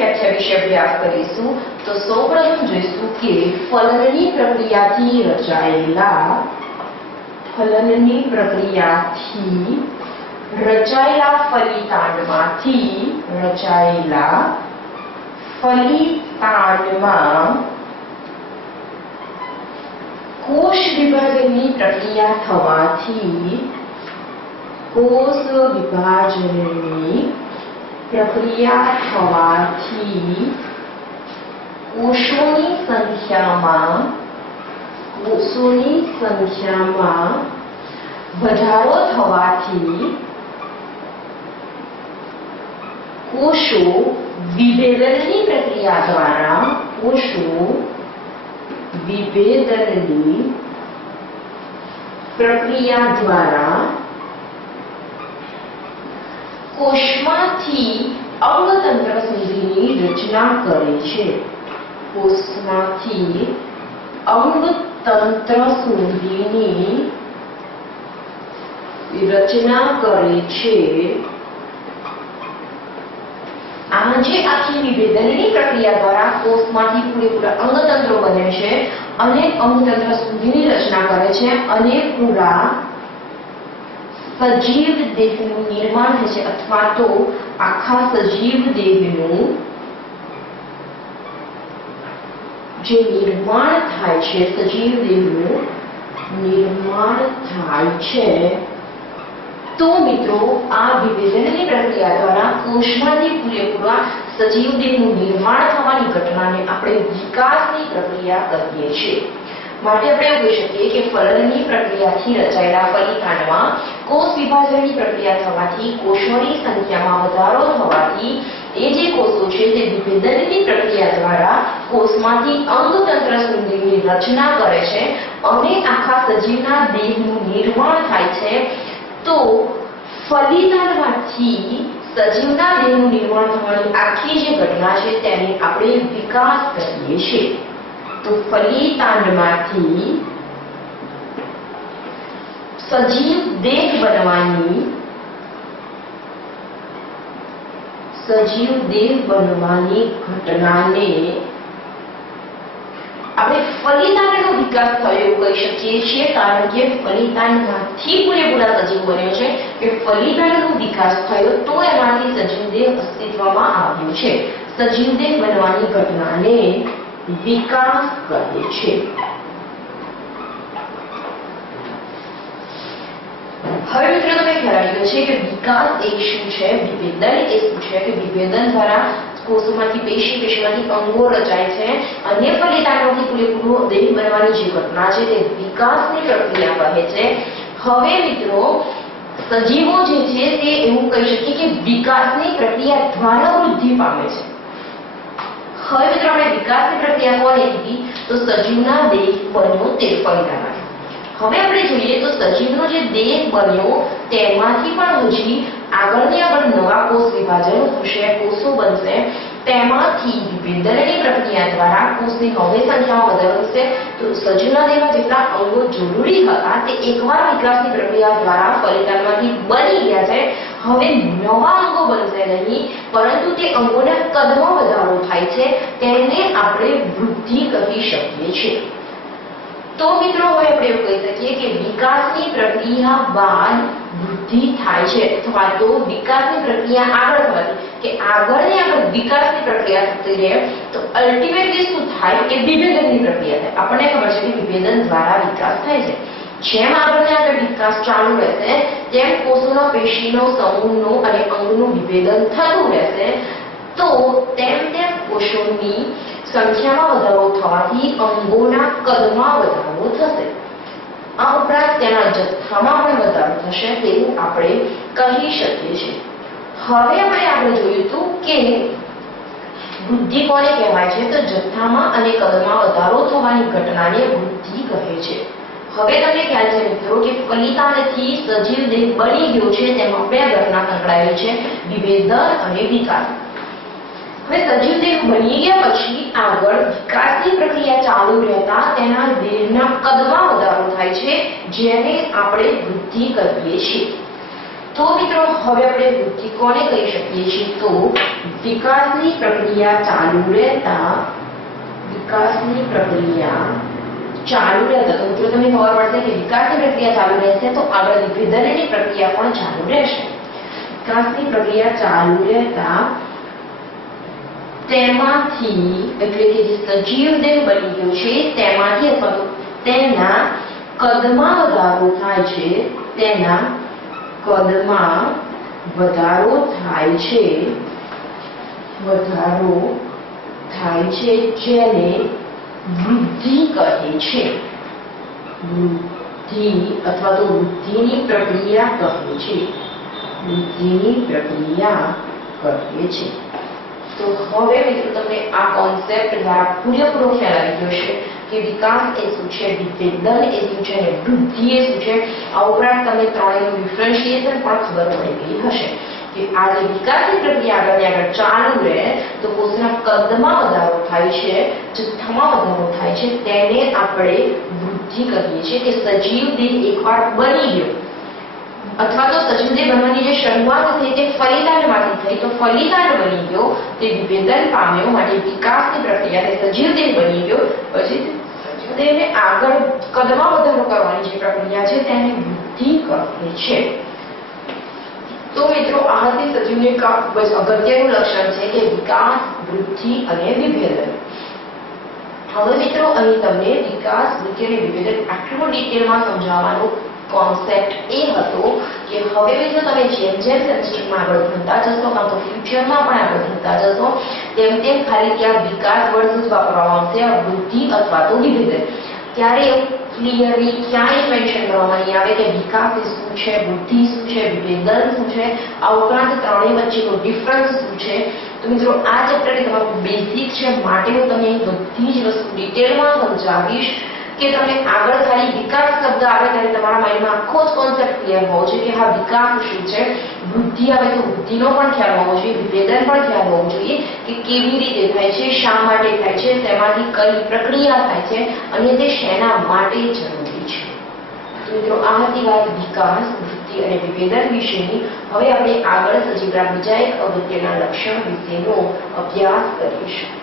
વ્યાખ્યા વિશે અભ્યાસ કરીશું તો સૌપ્રથમ જોઈશું કે ફલનની પ્રક્રિયાથી રચાયેલા ફલિતાંડમાં કોષ વિભાજનની પ્રક્રિયા થવાથી કોષોની સંખ્યામાં વધારો થવાથી કોષો વિભેદનની પ્રક્રિયા દ્વારા કોષમાંથી અંગતંત્ર સુધીની રચના કરે છે. આ જે આખી વિભેદનની પ્રક્રિયા દ્વારા કોષમાંથી પૂરેપૂરા અંગતંત્રો બને છે અને અંગતંત્ર સુધીની રચના કરે છે અને પૂરા સજીવ દેહનું નિર્માણ થાય છે અથવા તો આખા સજીવ દેહનું જે નિર્માણ થાય છે તો મિત્રો આ વિભેદનની પ્રક્રિયા દ્વારા કોષમાંથી પૂરેપૂરા સજીવ દેહનું નિર્માણ થવાની ઘટનાને આપણે વિકાસની પ્રક્રિયા કહીએ છીએ. માટે આપણે એવું કહી શકીએ કે ફલનની પ્રક્રિયાથી રચાયેલા ફલિતાંડમાં કોષ વિભાજનની પ્રક્રિયા થવાથી કોષોની સંખ્યામાં વધારો થવાથી એ જે કોષો છે તે વિભેદનની પ્રક્રિયા દ્વારા કોષમાંથી અંગતંત્ર સુધીની રચના કરે છે અને આખા સજીવના દેહનું નિર્માણ થાય છે. તો ફલિતાંડમાંથી સજીવના દેહનું નિર્માણ થવાની આખી જે ઘટના છે તેને આપણે વિકાસ કહીએ છીએ. તો ફલિતાંડમાંથી સજીવ દેહ બનવાની ઘટનાને આપણે ફલિતાંડનો વિકાસ થયો એવું કહી શકીએ છીએ, કારણ કે ફલિતાંડમાંથી પૂરેપૂરા સજીવ બન્યો છે કે ફલિતાંડનો વિકાસ થયો તો એમાંથી સજીવ દેહ અસ્તિત્વમાં આવ્યું છે. સજીવ દેહ બનવાની ઘટનાને વિકાસ કહે છે. હવે મિત્રો તમને ખ્યાલ આવ્યો છે કે વિકાસ એ શું છે, વિભેદન એ શું છે. કે વિભેદન દ્વારા કોષોમાંથી પેશીમાંથી અંગો રચાય છે અને ફલિતાંડોથી પૂરેપૂરો દેહ બનવાની જે ઘટના છે તે વિકાસની પ્રક્રિયા કહે છે. હવે મિત્રો સજીવો જે છે તે એવું કહી શકીએ કે વિકાસની પ્રક્રિયા દ્વારા વૃદ્ધિ પામે છે. હવે મિત્રો આપણે વિકાસની પ્રક્રિયા કોને કીધી તો સજીવના દેહ બન્યો તે ફલિતાંડ. હવે આપણે જોઈએ તો સજીવનો જે દેહ બન્યો તેમાંથી પણ હજી આગળ નવા કોષ વિભાજન થશે, કોષો બનશે. તેમાંથી વિભેદનની પ્રક્રિયા દ્વારા કોષની હવે સંખ્યામાં વધારો થશે. તો સજીવના દેહમાં જેટલા અંગો જરૂરી હતા તે એકવાર વિકાસની પ્રક્રિયા દ્વારા ફલિતાંડમાંથી બની ગયા છે. હવે નવા અંગો બનશે નહીં, પરંતુ તે અંગોના કદમાં વધારો થાય છે, તેને આપણે વૃદ્ધિ કહી શકીએ છીએ. તો મિત્રો હવે આપણે એવું કહી શકીએ કે વિકાસની પ્રક્રિયા બાદ વૃદ્ધિ થાય છે અથવા તો વિકાસની પ્રક્રિયા આગળ થવાથી કે આગળ વિકાસની પ્રક્રિયા થતી રહે તો અલ્ટિમેટલી શું થાય કે વિભેદનની પ્રક્રિયા થાય. આપણને ખબર છે કે વિભેદન દ્વારા વિકાસ થાય છે. જેમ આગળ વિકાસ ચાલુ રહેશે તેમ કોષોના પેશીનો સમૂહનો અને અંગનું વિભેદન થતું રહેશે. તો તેમ કોષોની સંખ્યામાં વધારો થવાથી અંગોના કદમાં વધારો થશે. આ ઉપરાંત તેના જથ્થામાં પણ વધારો થશે તેવું આપણે કહી શકીએ છીએ. હવે આપણે આગળ જોયું હતું કે વૃદ્ધિ કોને કહેવાય છે તો જથ્થામાં અને કદમાં વધારો થવાની ઘટનાને વૃદ્ધિ કહે છે. હવે તમને ખ્યાલ છે મિત્રો કે ફલિતાંડથી સજીવ દેહ બની ગયો છે તેમાં બે ઘટના સંકળાયેલી છે, વિભેદન અને વિકાસ. હવે સજીવ દેહ બની ગયા પછી આગળ વિકાસની પ્રક્રિયા ચાલુ રહેતા તેના દેહના કદમાં વધારો થાય છે જેને આપણે વૃદ્ધિ કહીએ છીએ. તો મિત્રો હવે આપણે વૃદ્ધિ કોને કહી શકીએ છીએ? તો વિકાસની પ્રક્રિયા ચાલુ રહેતા તો મિત્રો તમને ખબર પડશે કે વિકાસની પ્રક્રિયા ચાલુ રહેશે તો આગળ વિભેદનની પ્રક્રિયા પણ ચાલુ રહેશે. વિકાસની પ્રક્રિયા ચાલુ રહેતા તેમાંથી એટલે કે જે સજીવ દેહ બની ગયું છે તેમાંથી અથવા તો તેના કદમાં વધારો થાય છે, તેના કદમાં વધારો થાય છે જેને વૃદ્ધિ કહે છે. વૃદ્ધિ અથવા તો વૃદ્ધિની પ્રક્રિયા કહે છે. તો હવે મિત્રો તમને આ કોન્સેપ્ટ દ્વારા પૂરેપૂરો ખ્યાલ આવી ગયો છે કે વિકાસ એ શું છે, વિભેદન એ શું છે અને વૃદ્ધિ એ શું છે. આ ઉપરાંત તમને ત્રણેયનું ડિફરન્શિએશન પણ ખબર પડી ગઈ હશે કે આ જે વિકાસની પ્રક્રિયા આગળ ચાલુ રહે તો કોષના કદમાં વધારો થાય છે, જથ્થામાં વધારો થાય છે, તેને આપણે વૃદ્ધિ કહીએ છીએ. કે સજીવ દેહ એકવાર બની ગયો અથવા તો સજીવ દેહ બનવાની જે શરૂઆત થઈ તે ફલિતાંડમાંથી થઈ, તો ફલિતાંડ બની ગયો તે વિભેદન પામ્યો, માટે વિકાસની પ્રક્રિયા તે સજીવ દેહ બની ગયો, પછી સજીવ દેહને આગળ કદમાં વધારો કરવાની જે પ્રક્રિયા છે તેને વૃદ્ધિ કહે છે. તો મિત્રો આ હતી સજીવને ખૂબ જ અગત્યનું લક્ષણ છે કે વિકાસ, વૃદ્ધિ અને વિભેદન. હવે મિત્રો અહીં તમને વિકાસ, વૃદ્ધિ અને વિભેદન આટલું ડિટેલમાં સમજાવવાનો કોન્સેપ્ટ એ હતો કે હવે મિત્રો તમે જેમ સેમેસ્ટરમાં આગળ ભણતા જશો કાં તો ફ્યુચરમાં પણ આગળ ભણતા જશો તેમ ખાલી ત્યાં વિકાસ વર્ડ જ વાપરવામાં આવશે, આ વૃદ્ધિ અથવા તો વિભેદન. ત્યારે ક્લિયરલી ક્યાંય મેન્શન કરવામાં નહીં આવે કે વિકાસ એ શું છે, વૃદ્ધિ શું છે, વિભેદન શું છે, આ ઉપરાંત ત્રણેય વચ્ચેનો ડિફરન્સ શું છે. તો મિત્રો આ ચેપ્ટરની તમારું બેઝિક છે માટે હું તમને બધી જ વસ્તુ ડિટેલમાં સમજાવીશ કે તમને આગળ ખાલી વિકાસ શબ્દ આવે ત્યારે તમારા માઇન્ડમાં આખો જ કોન્સેપ્ટ ક્લિયર હોવો જોઈએ કે હા વિકાસ શું છે, વૃદ્ધિ આવે તો વૃદ્ધિનો પણ ખ્યાલ હોવો જોઈએ, વિભેદન પણ ખ્યાલ હોવો જોઈએ કે કેવી રીતે થાય છે, શા માટે થાય છે, તેમાંથી કઈ પ્રક્રિયા થાય છે અને તે શેના માટે જરૂરી છે. તો મિત્રો આ હતી વાત વિકાસ, વૃદ્ધિ અને વિભેદન વિશેની. હવે આપણે આગળ સજીવના બીજા એક અગત્યના લક્ષણ વિશેનો અભ્યાસ કરીશું.